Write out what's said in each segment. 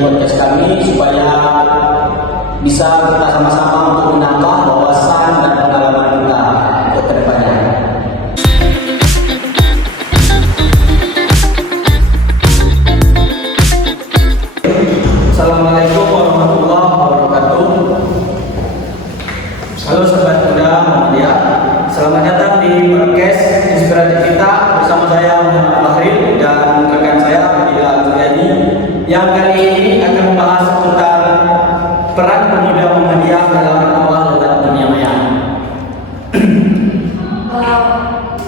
podcast kami supaya bisa kita sama-sama untuk menambah wawasan dan pengalaman kita untuk kedepannya. Assalamualaikum warahmatullahi wabarakatuh. Halo sobat muda Muhammadiyah, selamat datang di podcast inspiratif kita bersama saya Muhammad Fahril dan rekan saya Fadila Al-Zuyani yang kali ini akan membahas tentang peran pemuda Muhammadiyah dalam dakwah lewat dunia maya.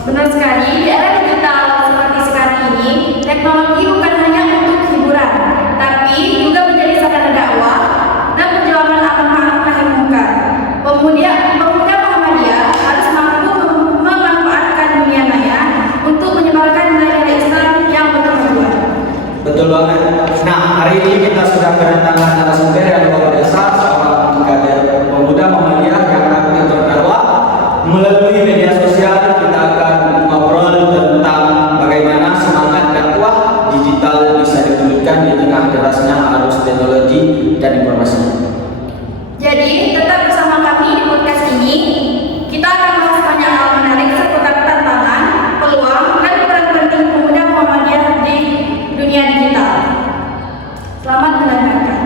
Benar sekali, di era digital seperti sekarang ini, teknologi bukan hanya untuk hiburan, tapi juga menjadi sarana dakwah dan perjuangan akan ma'ruf nahi munkar. Pemuda Muhammadiyah harus mampu memanfaatkan dunia maya untuk menyebarkan nilai-nilai Islam yang berkemajuan. Betul banget. Nah, hari ini kita sudah kedatangan narasumber yang luar biasa, seorang kader pemuda Muhammadiyah yang aktif berdakwah melalui media sosial. Kita akan ngobrol tentang bagaimana semangat dakwah digital bisa diwujudkan di tengah derasnya arus teknologi dan informasi. Jadi, tetap bersama kami di podcast ini. Kita akan bahas banyak hal menarik seputar tantangan, peluang, dan peran penting pemuda Muhammadiyah di dunia digital. Selamat mendengarkan.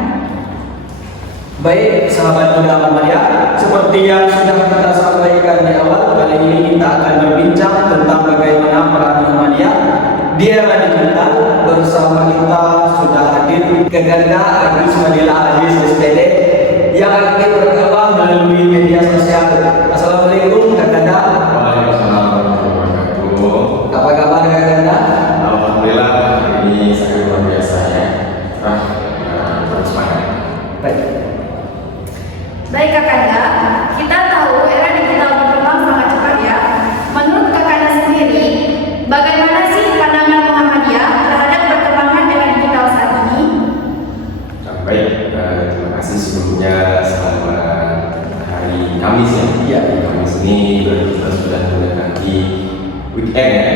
Baik, sahabat muda Muhammadiyah, seperti yang sudah kita sampaikan di awal, kali ini kita akan berbincang tentang bagaimana peran Muhammadiyah di era digital. Bersama kita sudah hadir Gaganda Agus Fadila Aziz SPD yang aktif berkembang melalui media sosial. Assalamualaikum Gaganda. Waalaikumsalam warahmatullahi wabarakatuh. Apa kabar Gaganda? Alhamdulillah, ini sangat luar biasa ya. Terus semangat. Baik. Baik Kakanda, kita tahu era digital berkembang sangat cepat ya. Menurut Kakanda sendiri, bagaimana sih pandangan Muhammadiyah terhadap perkembangan era digital saat ini? Baik, terima kasih sebelumnya. Selamat hari Kamis ya. Iya. Kamis ini berarti kita sudah mendekati weekend ya.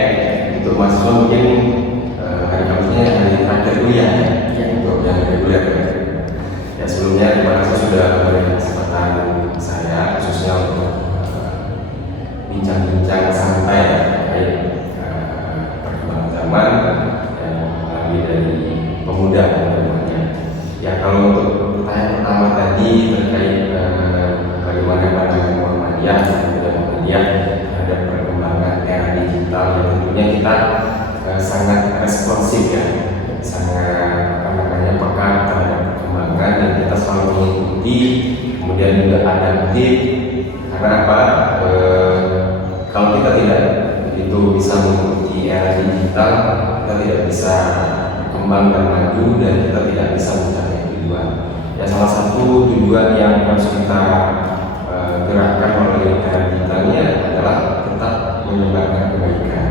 Untuk mahasiswa mungkin hari Kamisnya hari terakhir kuliah ya. Iya. Untuk yang reguler ya. Ya sebelumnya terima kasih sudah memberikan kesempatan saya khususnya untuk bincang-bincang santai terkait perkembangan zaman dan lagi dari pemuda namanya. Ya kalau untuk pertanyaan pertama tadi terkait bagaimana pandangan Muhammadiyah dan pemuda Muhammadiyah terhadap perkembangan era digital, ya tentunya kita sangat responsif ya, sangat peka terhadap perkembangan dan kita selalu mengikuti, kemudian juga adaptif. Karena apa? Kalau kita tidak begitu bisa mengikuti era digital, kita tidak bisa berkembang dan maju, dan kita tidak bisa mencapai tujuan. Ya salah satu tujuan yang harus kita gerakkan melalui era digitalnya adalah tetap menyebarkan kebaikan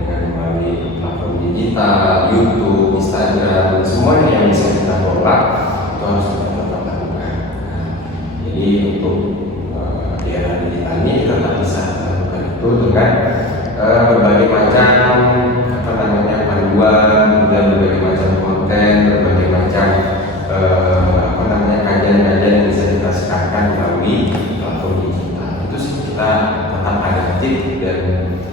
dengan melalui platform digital, YouTube, Instagram, semuanya yang bisa kita kelola itu harus kita tetap lakukan. Jadi untuk di era digital ini kita tetap bisa melakukan itu dengan berbagai macam panduan dan berbagai macam konten, berbagai macam kajian-kajian yang bisa kita sekarang melalui platform digital. Itu sih kita tetap adaptif dan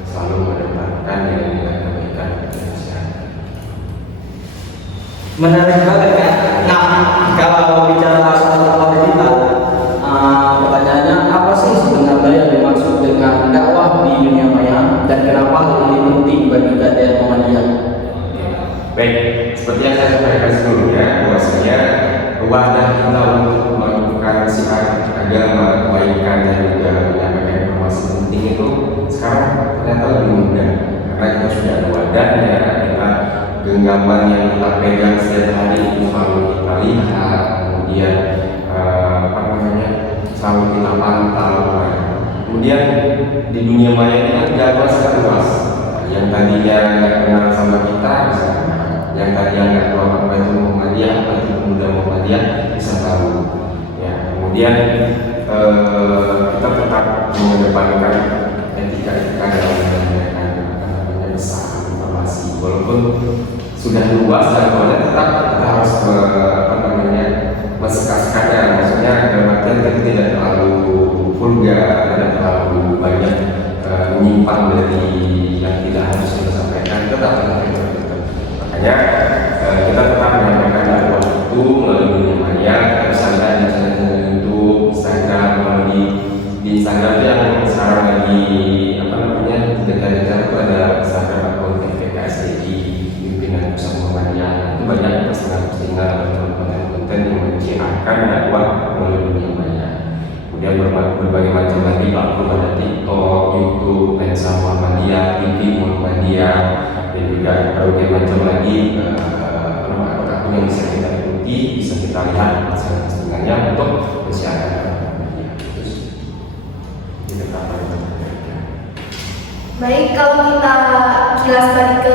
selalu mengedepankan nilai-nilai kebaikan dan masyarakat. Menarik banget kan? Nah, kalau bicara soal dakwah digital, pertanyaannya apa sih sebenarnya yang dimaksud dengan dakwah di dunia maya dan kenapa hal ini penting bagi kader Muhammadiyah? Baik, seperti yang saya sampaikan sebelumnya, bahwasanya wadah kita untuk melakukan siar agama, kebaikan dan juga menyampaikan informasi penting itu sekarang ternyata lebih mudah karena kita sudah ada wadahnya, kita genggaman yang kita pegang setiap hari itu selalu kita lihat, kemudian selalu kita pantau. Kemudian di dunia maya ini kan dakwah sangat luas. Yang tadinya nggak kenal sama kita bisa kenal, yang tadinya nggak tahu apa itu Muhammadiyah, apa itu pemuda Muhammadiyah bisa tahu. Ya, kemudian kita tetap mengedepankan etika-etika dalam menyampaikan pesan informasi, walaupun sudah luas dan tetap kita harus dari yang tidak harus kita sampaikan tetap kita sampaikan. Makanya kita tetap menyampaikan dakwah itu melalui dunia maya. Kita bisa lihat di channel YouTube, Instagram. Kalau di Instagram itu yang sekarang lagi gencar-gencar itu ada Instagram akun PKSDI pimpinan pusat Muhammadiyah. Itu banyak postingan-postingan atau konten-konten yang menciarkan dakwah melalui dunia maya. Kemudian berbagai macam lagi platform, ada TikTok, YouTube, Lensa Muhammadiyah, TV Muhammadiyah, dan juga berbagai macam lagi akun yang bisa kita ikuti, bisa kita lihat postingannya untuk mensiarkan Baik, kalau kita kilas balik ke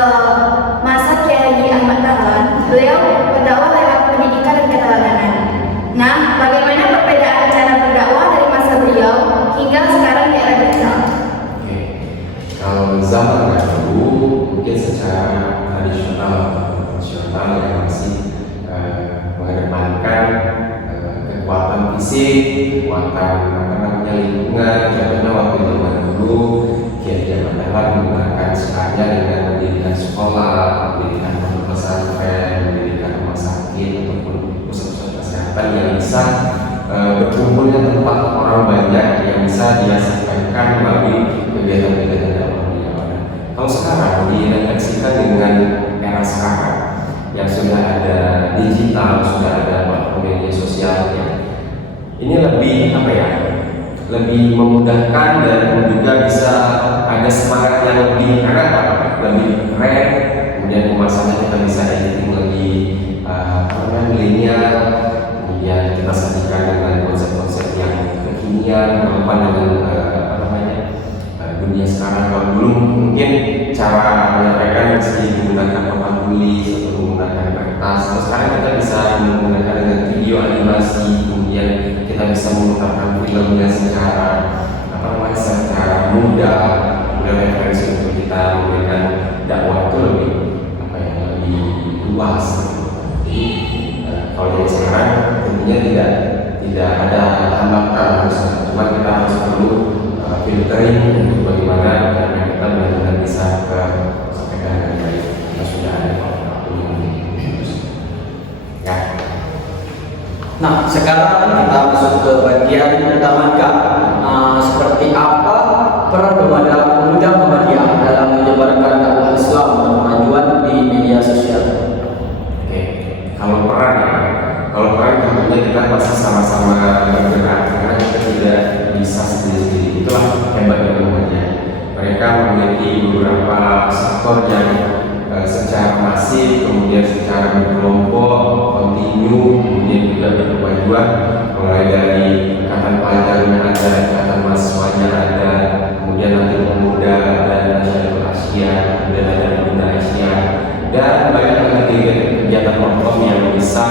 masa Kiai Haji Ahmad Dahlan, beliau berdakwah lewat pendidikan dan keteladanan. Nah, bagaimana perbedaan cara berdakwah dari masa beliau hingga sekarang di era digital? Oke, kalau zaman dahulu mungkin secara tradisional yang masih mengedepankan kekuatan fisik, kekuatan lingkungan. Contohnya waktu zaman dulu Kiai Ahmad Dahlan menggunakan sekarangnya dengan mendirikan sekolah, mendirikan pondok pesantren, mendirikan rumah sakit ataupun pusat-pusat kesehatan yang bisa berkumpulnya tempat orang banyak yang bisa dia sampaikan melalui kegiatan-kegiatan dakwah dia. Kalau sekarang direfleksikan dengan era sekarang yang sudah ada digital, sudah ada platform media sosial, ini lebih lebih memudahkan dan juga bisa ada semangat yang lebih lebih keren. Kemudian pemasannya kita bisa editing lebih milenial, kemudian kita sajikan dengan konsep-konsep yang kekinian, relevan dengan dunia sekarang. Kalau dulu mungkin cara menyampaikan mesti menggunakan papan tulis atau menggunakan kertas, terus sekarang kita bisa menggunakan dengan video animasi, kemudian kita bisa mengungkapkan filmnya secara mudah, kemudian referensi untuk kita memberikan dakwah itu lebih luas. Jadi kalau dari sekarang tentunya tidak ada hambatan, cuma kita harus perlu filtering untuk bagaimana karena kita benar-benar bisa sampaikan dengan baik. Kita sudah ada ya. Nah, sekarang kita masuk ke bagian utama seperti apa peran pemuda Muhammadiyah dalam menyebarkan dakwah Islam dan kemajuan di media sosial. Oke, kalau peran tentunya kita pasti sama-sama bergerak karena kita tidak bisa sendiri-sendiri. Itulah hebatnya Muhammadiyah. Mereka memiliki beberapa sektor yang secara masif, kemudian secara berkelompok, kontinu, kemudian juga berkemajuan, mulai dari ikatan pelajarnya ada, ikatan mahasiswanya ada, kemudian nanti pemuda dan nasional Asia, kemudian ada pemuda Asia, dan banyak lagi kegiatan platform yang bisa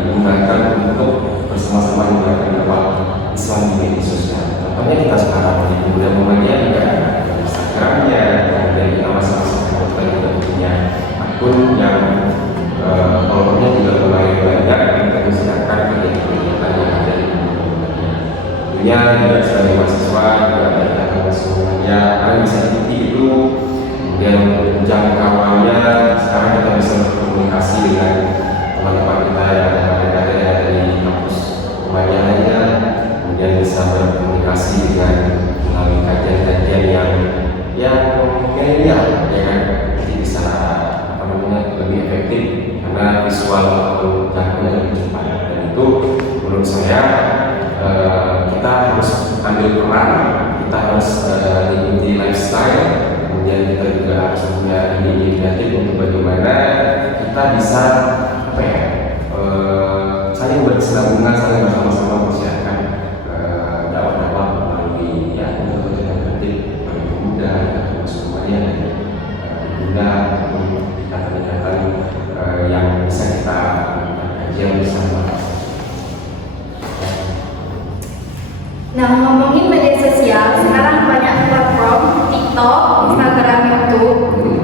digunakan untuk bersama-sama menggunakan dakwah Islam di media sosial. Contohnya kita sekarang di pemuda Muhammadiyah juga Instagramnya, kemudian kita masing-masing juga punya akun yang followernya juga lumayan banyak, kita mensiarkan kegiatan yang ada di Muhammadiyah. Tentunya juga sebagai mahasiswa juga ada kegiatan semuanya, kalian bisa ikuti itu. Kemudian untuk jangkauannya sekarang kita bisa berkomunikasi dengan teman-teman kita yang ada di kampus Muhammadiyah lainnya, kemudian bisa berkomunikasi dengan melalui kajian-kajian yang milenial, ya kan, jadi bisa lebih efektif karena visual atau jangkauannya lebih cepat. Dan itu menurut saya kita harus ambil peran, kita harus ikuti lifestyle, kemudian kita juga harus punya ide kreatif untuk bagaimana kita bisa saling berkesinambungan, saling bersama-sama mensiarkan dakwah-dakwah melalui untuk kegiatan kreatif bagi pemuda, semuanya pemuda, ikatan-ikatan yang bisa kita kajian bersama. Nah, ngomongin media sosial, sekarang banyak platform, TikTok, Instagram, YouTube,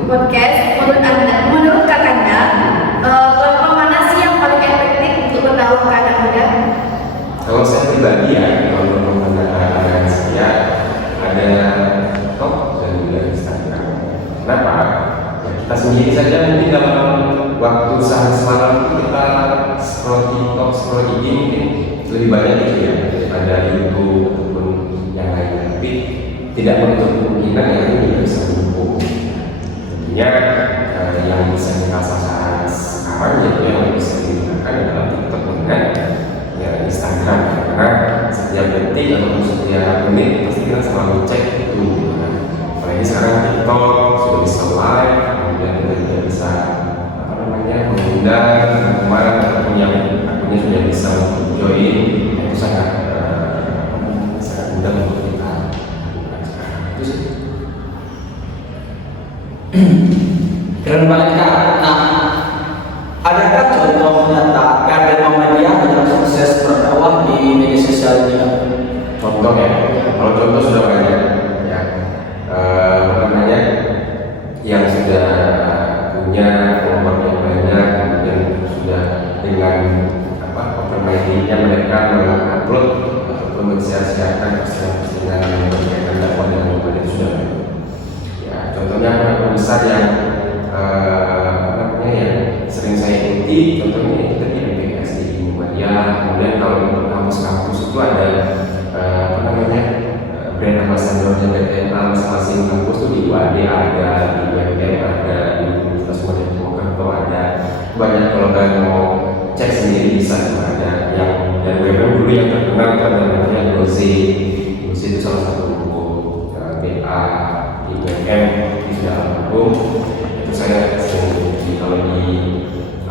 podcast. Menurut Kakanda, platform mana sih yang paling efektif untuk berdakwah ke anak muda? Kalau saya pribadi kalau menurut saya ada semalam itu kita scroll TikTok, scroll IG mungkin lebih banyak gitu ya daripada YouTube ataupun yang lainnya. Tapi tidak menutup kemungkinan yang ini juga bisa mendukung. Tentunya yang bisa kita sasaran sekarang yaitu yang bisa digunakan adalah TikTok dengan Instagram, karena setiap detik atau setiap menit pasti kita selalu cek itu. Apalagi sekarang TikTok sudah bisa live, kemudian kita juga bisa mengundang teman-teman ataupun yang akunnya sudah bisa untuk join, itu sangat mudah untuk kita lakukan sekarang. Itu sih. Keren banget Kak. Nah, adakah contoh nyata kader Muhammadiyah yang sukses berdakwah di media sosial ini? Contoh ya, kalau contoh sudah banyak ya, yang sudah punya kelompok yang banyak, kemudian sudah dengan open mindednya mereka mengupload ataupun mensiarkan postingan yang berkaitan dakwah dengan Muhammadiyah itu sudah banyak. Ya, contohnya akun besar yang yang sering saya ikuti, contohnya kita di MPS di Muhammadiyah. Kemudian kalau untuk kampus-kampus itu ada brand ambassador yang BTNA masing-masing kampus itu di UAD ada, di UMM ada, di Universitas Mojokerto ada. Banyak kalau kalian mau cek sendiri bisa ada yang dari UMM dulu yang terkenal itu ada namanya Doze itu salah satu buku BA di UMM itu sudah almarhum. Itu saya sering ikuti.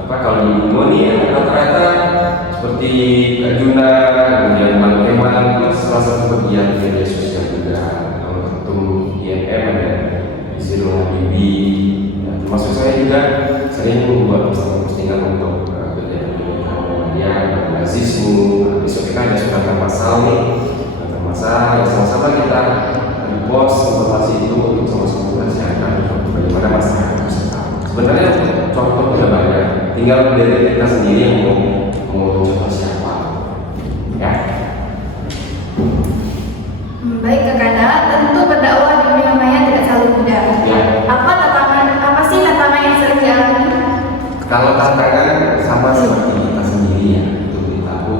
Kalau di Moni ya rata-rata seperti Kak Juna, kemudian Bang Kemal, salah satu pegiat media sosial juga. Kalau ketum IMM ada Zero Habibi, termasuk saya juga sering membuat postingan untuk kegiatan Muhammadiyah, Azizmu, besok kita ada Sunatan Masal nih, Sunatan Masal yang sama-sama kita post informasi itu untuk sama-sama mempersiapkan bagaimana masyarakat bisa tahu. Sebenarnya contoh sudah banyak, tinggal dari kita sendiri yang mau coba siapa, ya. Baik Kakanda, tentu berdakwah di dunia maya tidak selalu mudah. Ya. Apa sih tantangan yang sering dialami? Kalau tantangan sama seperti kita sendiri ya, itu beritahu,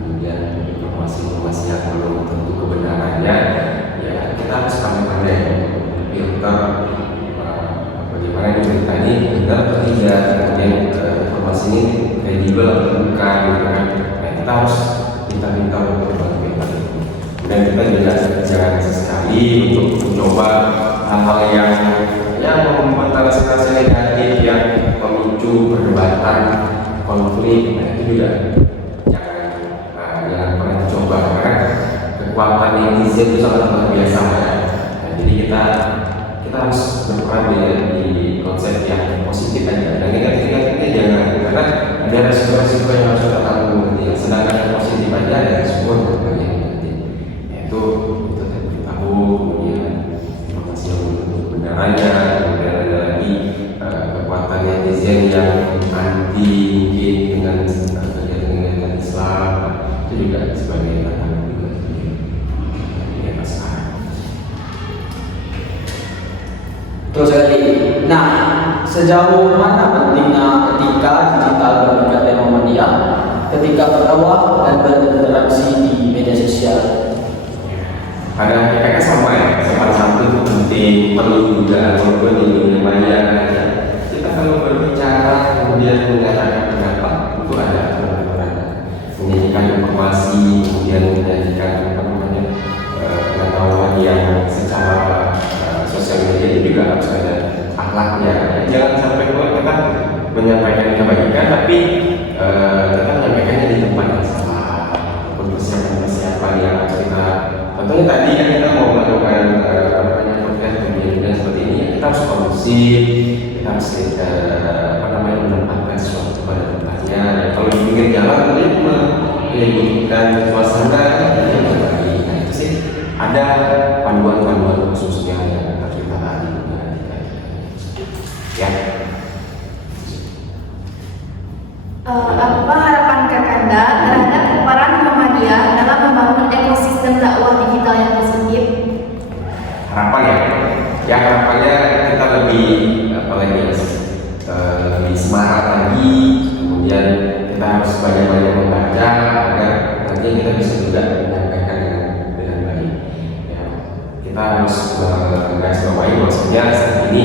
kemudian informasi-informasi yang belum tentu kebenarannya, ya kita harus pandai-pandai filter bagaimana ini cerita ini benar atau tidak, kemudian informasi ini kredibel atau bukan, gitu kan? Nah, kita harus minta untuk filter. Dan kita juga jangan sesekali untuk mencoba hal-hal yang membuat narasi-narasi negatif yang memicu perdebatan, konflik. Nah, itu juga jangan pernah dicoba, karena kekuatan netizen itu sangat luar biasa ya. Nah, jadi kita harus berperan di konsep yang positif aja, dan negatif-negatifnya jangan, karena ada resiko-resiko yang harus kita tanggung. Sedangkan yang positif aja ada resiko yang negatif. Itu tahu, kemudian informasi yang kebenarannya, kemudian ada lagi kekuatan netizen yang anti mungkin dengan kegiatan Islam, itu juga sebagai tantangan juga di masyarakat. Terus lagi, nah sejauh mana pentingnya etika digital bagi kader Muhammadiyah ketika berdakwah dan berinteraksi di media sosial? Pada hakikatnya sama ya, sopan santun itu penting, perlu juga, walaupun di dunia maya kita kalau berbicara kemudian menyatakan pendapat itu ada menyajikan informasi, kemudian menyajikan pengetahuan yang secara sosial media itu juga harus ada akhlaknya. Jangan sampai kita menyampaikan kebaikan tapi kita menyampaikannya di tempat yang salah, ataupun persiapan yang harus kita. Contohnya tadi kan kita mau melakukan podcast kemudian seperti ini, kita harus kondusif, kita harus menempatkan sesuatu pada tempatnya. Kalau di pinggir jalan mungkin menyebutkan suasana yang berbagi. Nah itu sih ada panduan-panduan khususnya yang harus kita lalui. Ya. Apa harapan Kakanda terhadap peran Muhammadiyah dalam membangun ekosistem dakwah digital yang positif? Harapannya kita lebih lebih semangat lagi sebanyak-banyak membaca agar nanti kita bisa juga menyampaikan dengan baik. Ya, kita harus menggarisbawahi bahwasanya saat ini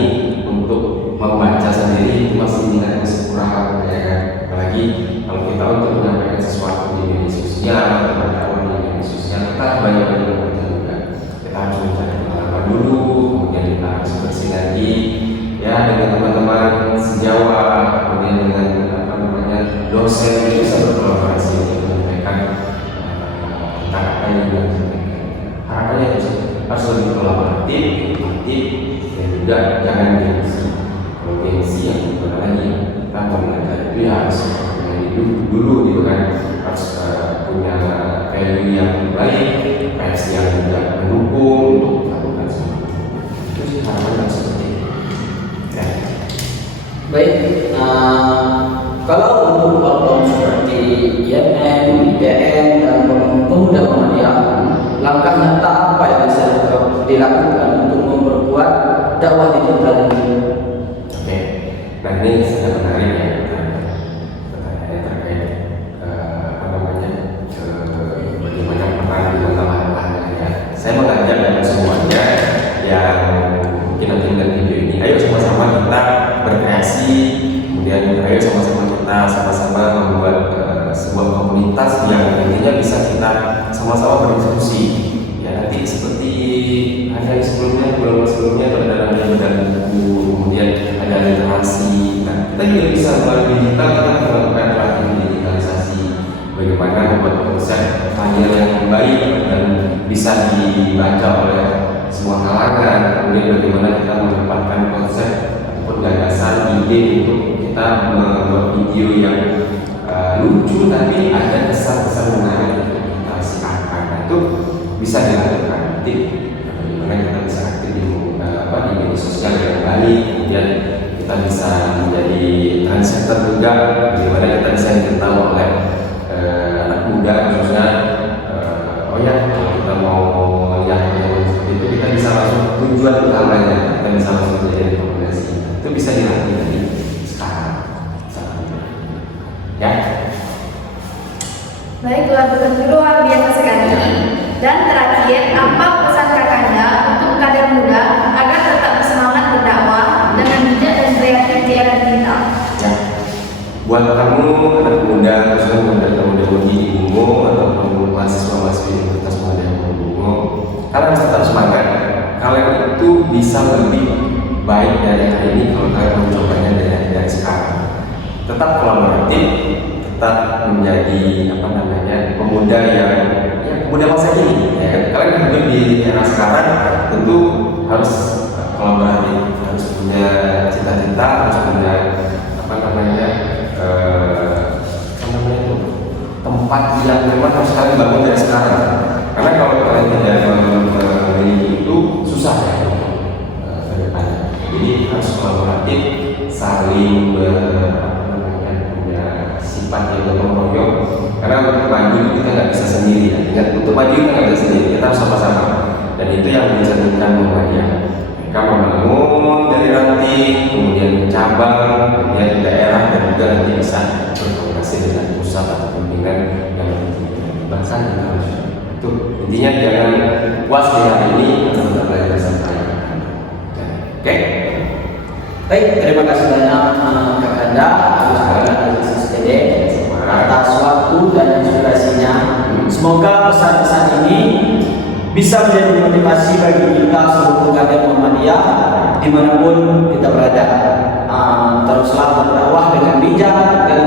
untuk membaca sendiri itu masih masih kurang, ya kan? Apalagi kalau kita untuk menyampaikan sesuatu di media sosial atau berdakwah di media sosial, kita banyak-banyak membaca juga. Kita harus mencari pengalaman dulu, kemudian kita harus bersinergi ya dengan teman-teman sejawat, kemudian dengan dosen yang bisa berkolaborasi untuk menyampaikan tentang apa yang disampaikan. Harapannya harus lebih kolaboratif, inovatif, dan juga jangan gengsi. Kalau gengsi yang benar lagi kita mau belajar itu ya harus dulu gitu kan, harus punya value yang baik, versi yang juga mendukung untuk melakukan sesuatu. Itu sih harapan seperti itu. Ya. Baik, kalau untuk platform seperti IMM, IDN, dan Pemuda Muhammadiyah, langkah nyata apa yang bisa dilakukan untuk memperkuat dakwah digital ini? Oke, nah ini sangat menarik ya pertanyaannya terkait bagaimana peran di tengah ya. Saya mengajak dari semuanya yang mungkin nanti melihat video ini, ayo sama-sama kita berkreasi, kemudian ayo sama-sama kita sama-sama membuat sebuah komunitas yang nantinya bisa kita sama-sama berdiskusi. Ya nanti seperti ada sebelumnya, bulan sebelumnya itu ada namanya dan buku, kemudian ada literasi. Nah, kita juga bisa melalui digital kita melakukan pelatihan digitalisasi, bagaimana membuat konsep file yang baik dan bisa dibaca oleh semua kalangan, kemudian bagaimana kita menempatkan konsep ataupun gagasan ide untuk kita membuat video yang lucu tapi ada kesan-kesan menarik untuk kita siarkan. Nah, itu bisa dilakukan. Nanti bagaimana kita bisa aktif di media sosial yang baik, kemudian kita bisa menjadi trendsetter juga, bagaimana kita bisa diketahui oleh anak muda khususnya. Oh ya, kalau kita mau lihat seperti itu, kita bisa langsung tujuan utamanya, kita bisa langsung menjadi rekomendasi. Itu bisa dilakukan dari sekarang. Ya. Baiklah, betul luar biasa sekali. Dan terakhir, apa pesan Kakanda untuk kader muda agar tetap bersemangat berdakwah dengan bijak dan kreatif di era digital? Ya. Buat kamu anak muda, khususnya muda-muda di Bungo ataupun mahasiswa-mahasiswa Universitas Muhammadiyah Bungo, kalian harus tetap semangat. Kalian itu bisa lebih baik dari hari ini kalau kalian mencobanya dari sekarang. Tetap kolaboratif, tetap menjadi pemuda yang pemuda masa ini. Ya, kalian hidup di era sekarang tentu harus kolaboratif, harus punya cita-cita, harus punya tempat yang memang harus kalian bangun dari sekarang. Karena kalau kalian tidak memiliki itu susah ya ke depannya. Jadi harus kolaboratif, saling punya sifat yang gotong royong. Karena untuk maju kita nggak bisa sendiri. Ya. Ingat, untuk maju kita nggak bisa sendiri, kita harus sama-sama. Dan itu yang dicerminkan Muhammadiyah. Mereka membangun dari ranting, kemudian cabang, kemudian daerah, dan juga nanti bisa berkoordinasi dengan pusat atau pimpinan yang lebih bangsa kita harus. Itu intinya jangan puas di hari ini, harus tetap belajar sampai. Oke? Baik, terima kasih banyak Kakanda Agus STD atas waktu dan inspirasinya. Semoga pesan-pesan ini bisa menjadi motivasi bagi kita seluruh kader Muhammadiyah dimanapun kita berada. Teruslah berdakwah dengan bijak dan